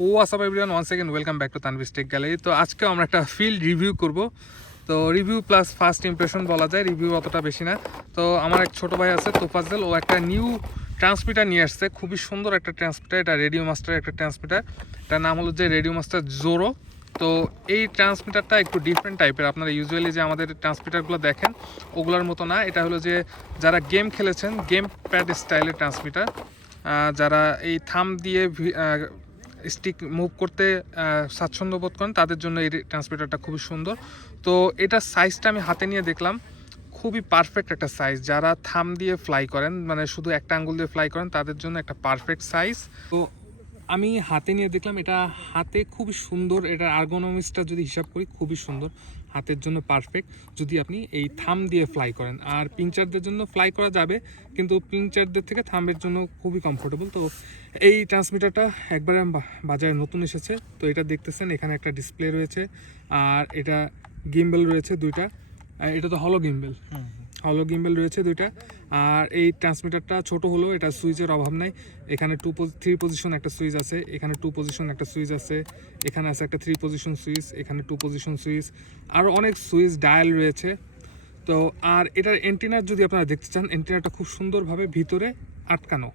WhatsApp everyone, once again welcome back to Tanvis tech gallery. তো আজকে আমরা একটা ফিল্ড রিভিউ করব। তো রিভিউ প্লাস ফার্স্ট ইমপ্রেশন বলা যায়, রিভিউ অতটা বেশি না। তো আমার এক ছোটো ভাই আছে তোফাজ্জল, ও একটা নিউ ট্রান্সমিটার নিয়ে আসছে, খুবই সুন্দর একটা ট্রান্সমিটার। এটা রেডিও মাস্টার একটা ট্রান্সমিটার, এটার নাম হলো যে রেডিও মাস্টার জোরো। তো এই ট্রান্সমিটারটা একটু ডিফারেন্ট টাইপের। আপনারা ইউজুয়ালি যে আমাদের ট্রান্সমিটারগুলো দেখেন ওগুলোর মতো না। এটা হলো যে যারা গেম খেলেছেন, গেম প্যাড স্টাইলের ট্রান্সমিটার, যারা এই থাম দিয়ে স্টিক মুভ করতে স্বাচ্ছন্দ্য বোধ করেন তাদের জন্য এই ট্রান্সমিটারটা খুবই সুন্দর। তো এটার সাইজটা আমি হাতে নিয়ে দেখলাম, খুবই পারফেক্ট একটা সাইজ। যারা থাম দিয়ে ফ্লাই করেন, মানে শুধু একটা আঙ্গুল দিয়ে ফ্লাই করেন, তাদের জন্য একটা পারফেক্ট সাইজ। তো আমি হাতে নিয়ে দেখলাম, এটা হাতে খুবই সুন্দর। এটার আর্গোনমিক্সটা যদি হিসাব করি খুবই সুন্দর, হাতের জন্য পারফেক্ট যদি আপনি এই থাম দিয়ে ফ্লাই করেন। আর পিঞ্চারদের জন্য ফ্লাই করা যাবে, কিন্তু পিঞ্চারদের থেকে থামের জন্য খুবই কমফোর্টেবল। তো এই ট্রান্সমিটারটা একবারে বাজারে নতুন এসেছে। তো এটা দেখতেছেন, এখানে একটা ডিসপ্লে রয়েছে, আর এটা গিম্বেল রয়েছে দুইটা। এটা তো হলো গিম্বেল রয়েছে দুইটা। আর এই ট্রান্সমিটারটা ছোট হলেও এটা সুইচের অভাব নাই। এখানে 3 পজিশন একটা সুইচ আছে, এখানে 2 পজিশন একটা সুইচ আছে, এখানে আছে একটা 3 পজিশন সুইচ, এখানে 2 পজিশন সুইচ, আরও অনেক সুইচ ডায়াল রয়েছে। তো আর এটার এন্টিনার যদি আপনারা দেখতে চান, এন্টিনাটা খুব সুন্দরভাবে ভিতরে আটকানো।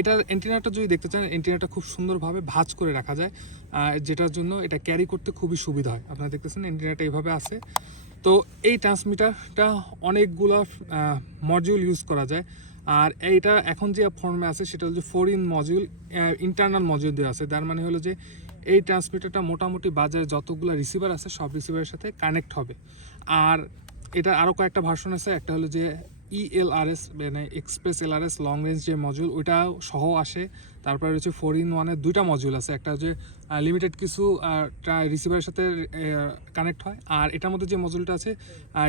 এটার এন্টিনাটা যদি দেখতে চান, এন্টিনাটা খুব সুন্দরভাবে ভাঁজ করে রাখা যায়, যেটার জন্য এটা ক্যারি করতে খুবই সুবিধা হয়। আপনারা দেখতেছেন এন্টিনাটা এইভাবে আছে। তো এই ট্রান্সমিটারটা অনেকগুলো মডিউল ইউজ করা যায়। আর এইটা এখন যে ফর্মে আছে সেটা হচ্ছে 4 মডিউল, ইন্টারনাল মডিউল দেওয়া আছে। তার মানে হলো যে এই ট্রান্সমিটারটা মোটামুটি বাজারে যতগুলো রিসিভার আছে সব রিসিভারের সাথে কানেক্ট হবে। আর এটা আরও কয়েকটা ভার্সন আছে, একটা হলো যে ELRS মানে এক্সপ্রেস LRS লং রেঞ্জ যে মডিউল, ওইটা সহ আসে। তারপরে হচ্ছে 4-in-1-এর দুইটা মডিউল আছে, একটা হচ্ছে লিমিটেড কিছু রিসিভারের সাথে কানেক্ট হয়। আর এটার মধ্যে যে মডিউলটা আছে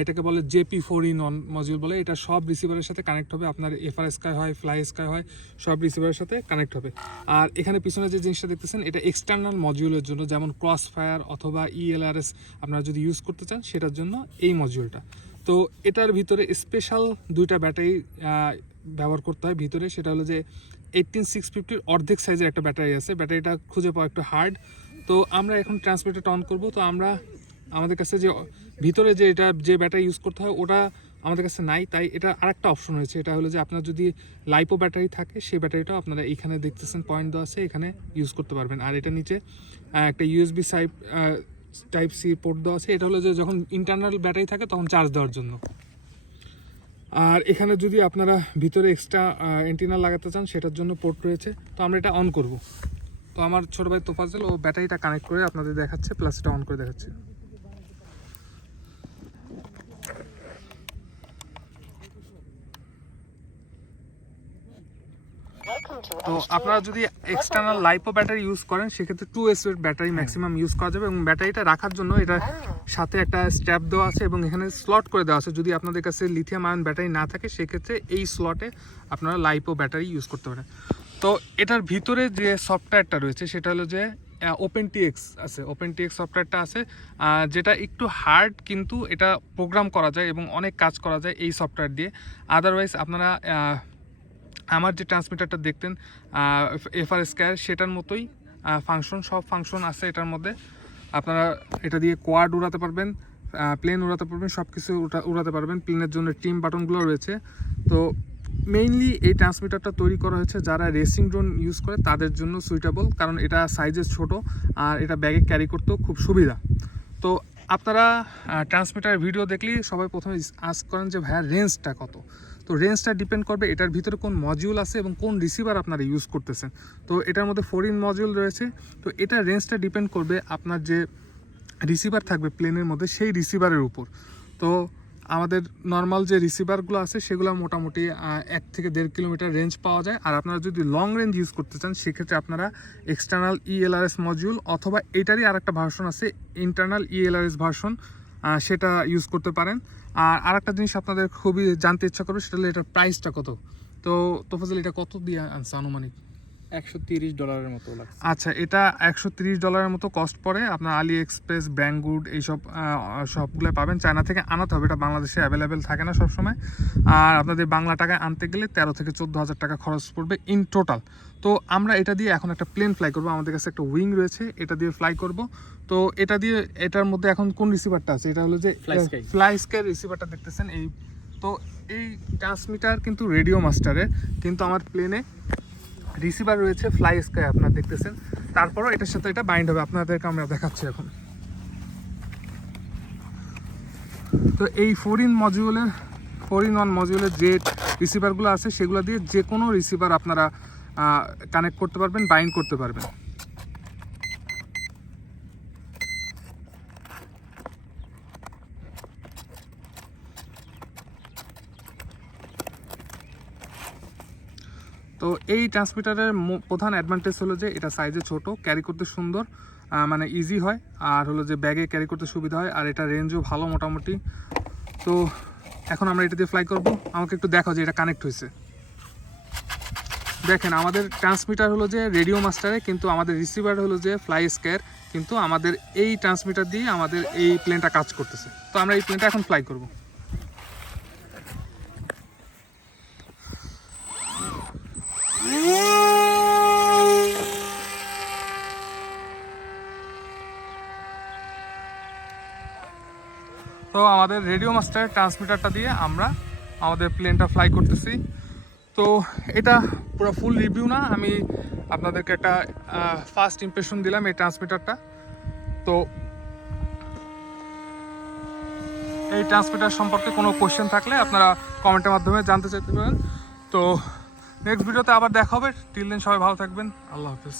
এটাকে বলে JP 4-in-1 মডিউল বলে। এটা সব রিসিভারের সাথে কানেক্ট হবে, আপনার FR স্কাই হয়, ফ্লাই স্কাই হয়, সব রিসিভারের সাথে কানেক্ট হবে। আর এখানে পিছনে যে জিনিসটা দেখতেছেন, এটা এক্সটার্নাল মডিউলের জন্য, যেমন ক্রস ফায়ার অথবা ELRS আপনারা যদি ইউজ করতে চান সেটার জন্য এই মডিউলটা। তো এটার ভিতরে স্পেশাল দুইটা ব্যাটারি ব্যবহার করতে হয় ভিতরে। সেটা হলো যে 18650-র অর্ধেক সাইজের একটা ব্যাটারি আছে। ব্যাটারিটা খুঁজে পাওয়া একটু হার্ড। তো আমরা এখন ট্রান্সমিটারটা অন করব। তো আমাদের কাছে যে ভিতরে যে ব্যাটারি ইউজ করতে হয় ওটা আমাদের কাছে নাই, তাই এটা আরেকটা অপশন হয়েছে। এটা হলো যে আপনার যদি লাইপো ব্যাটারি থাকে, সেই ব্যাটারিটাও আপনারা এইখানে দেখতেছেন পয়েন্ট দেওয়া আছে, এখানে ইউজ করতে পারবেন। আর এটা নিচে একটা USB টাইপ সি পোর্ট দেওয়া আছে। এটা হলো যে যখন ইন্টারনাল ব্যাটারি থাকে তখন চার্জ দেওয়ার জন্য। আর এখানে যদি আপনারা ভিতরে এক্সট্রা অ্যান্টেনা লাগাতে চান সেটার জন্য পোর্ট রয়েছে। তো আমরা এটা অন করব। তো আমার ছোটো ভাই তোফাজ্জল ও ব্যাটারিটা কানেক্ট করে আপনাদের দেখাচ্ছে, প্লাস এটা অন করে দেখাচ্ছে। তো আপনারা যদি এক্সটার্নাল লাইপো ব্যাটারি ইউজ করেন সেক্ষেত্রে 2S এর ব্যাটারি ম্যাক্সিমাম ইউজ করা যাবে। এবং ব্যাটারিটা রাখার জন্য এটার সাথে একটা স্ট্র্যাপ দেওয়া আছে এবং এখানে স্লট করে দেওয়া আছে। যদি আপনাদের কাছে লিথিয়াম আয়ন ব্যাটারি না থাকে সেক্ষেত্রে এই স্লটে আপনারা লাইপো ব্যাটারি ইউজ করতে পারেন। তো এটার ভিতরে যে সফটওয়্যারটা রয়েছে সেটা হলো যে OpenTX আছে। OpenTX সফটওয়্যারটা আছে, যেটা একটু হার্ড, কিন্তু এটা প্রোগ্রাম করা যায় এবং অনেক কাজ করা যায় এই সফটওয়্যার দিয়ে। আদারওয়াইজ আপনারা আমার যে ট্রান্সমিটারটা দেখতেন FR স্কয়ার, সেটার মতোই সব ফাংশন আছে এটার মধ্যে। আপনারা এটা দিয়ে কোয়াড উড়াতে পারবেন, প্লেন উড়াতে পারবেন, সব কিছু উড়াতে পারবেন। প্লেনের জন্য টিম বাটনগুলো রয়েছে। তো মেইনলি এই ট্রান্সমিটারটা তৈরি করা হয়েছে যারা রেসিং ড্রোন ইউজ করে তাদের জন্য সুইটেবল, কারণ এটা সাইজে ছোট আর এটা ব্যাগে ক্যারি করতেও খুব সুবিধা। তো আপনারা ট্রান্সমিটার ভিডিও দেখলেই সবাই প্রথমে আস্ক করেন যে ভাইয়া রেঞ্জটা কত। তো রেঞ্জটা ডিপেন্ড করবে এটার ভিতরে কোন মডিউল আছে এবং কোন রিসিভার আপনারা ইউজ করতেছেন। তো এটার মধ্যে 4-in মডিউল রয়েছে। তো এটার রেঞ্জটা ডিপেন্ড করবে আপনার যে রিসিভার থাকবে প্লেনের মধ্যে সেই রিসিভারের উপর। তো আমাদের নর্মাল যে রিসিভারগুলো আছে সেগুলো মোটামুটি 1 থেকে 1.5 কিলোমিটার রেঞ্জ পাওয়া যায়। আর আপনারা যদি লং রেঞ্জ ইউজ করতে চান সেক্ষেত্রে আপনারা এক্সটার্নাল ELRS মডিউল অথবা এটারই আরেকটা ভার্সন আছে ইন্টারনাল ELRS ভার্সন, সেটা ইউজ করতে পারেন। আর আরেকটা জিনিস আপনাদের খুবই জানতে ইচ্ছা করবে, সেটা হলো এটার প্রাইসটা কত। তো তোফাজ্জল, এটা কত দিয়ে আনছে আনুমানিক? $130 মতো লাগছে। আচ্ছা, এটা $130 মতো কস্ট পড়ে। আপনার আলি এক্সপ্রেস, ব্যাংগুড এইসব সবগুলো পাবেন। চায়না থেকে আনাতে হবে, এটা বাংলাদেশে অ্যাভেলেবেল থাকে না সবসময়। আর আপনাদের বাংলা টাকায় আনতে গেলে 13 থেকে 14,000 টাকা খরচ পড়বে ইন টোটাল। তো আমরা এটা দিয়ে এখন একটা প্লেন ফ্লাই করবো। আমাদের কাছে একটা উইং রয়েছে, এটা দিয়ে ফ্লাই করব। তো এটা দিয়ে, এটার মধ্যে এখন কোন রিসিভারটা আছে, এটা হলো যে ফ্লাই স্কাই রিসিভারটা দেখতেছেন। তো এই ট্রান্সমিটার কিন্তু রেডিও মাস্টারের, কিন্তু আমার প্লেনে রিসিভার রয়েছে ফ্লাই স্কাই আপনারা দেখতেছেন। তারপরও এটার সাথে এটা বাইন্ড হবে, আপনাদেরকে আমরা দেখাচ্ছি এখন। তো এই 4-in-1 মডিউলের যে রিসিভারগুলো আছে সেগুলো দিয়ে যে কোনো রিসিভার আপনারা কানেক্ট করতে পারবেন, বাইন্ড করতে পারবেন। তো এই ট্রান্সমিটারের প্রধান অ্যাডভান্টেজ হলো যে এটা সাইজে ছোট, ক্যারি করতে সুন্দর, মানে ইজি হয়, আর হলো যে ব্যাগে ক্যারি করতে সুবিধা হয়, আর এটা রেঞ্জও ভালো মোটামুটি। তো এখন আমরা এটা দিয়ে ফ্লাই করব। আমাকে একটু দেখাও যে এটা কানেক্ট হয়েছে। দেখেন, আমাদের ট্রান্সমিটার হলো যে রেডিও মাস্টারে, কিন্তু আমাদের রিসিভার হলো যে ফ্লাই স্কয়ার, কিন্তু আমাদের এই ট্রান্সমিটার দিয়ে আমাদের এই প্লেনটা কাজ করতেছে। তো আমরা এই প্লেনটা এখন ফ্লাই করব। তো আমাদের রেডিও মাস্টারের ট্রান্সমিটারটা দিয়ে আমরা আমাদের প্লেনটা ফ্লাই করতেছি। তো এটা পুরো ফুল রিভিউ না, আমি আপনাদেরকে একটা ফার্স্ট ইমপ্রেশন দিলাম এই ট্রান্সমিটারটা। তো এই ট্রান্সমিটার সম্পর্কে কোনো কোয়েশ্চেন থাকলে আপনারা কমেন্টের মাধ্যমে জানতে চাইতে পারেন। তো নেক্সট ভিডিওতে আবার দেখা হবে। টিল দেন সবাই ভালো থাকবেন। আল্লাহ হাফিজ।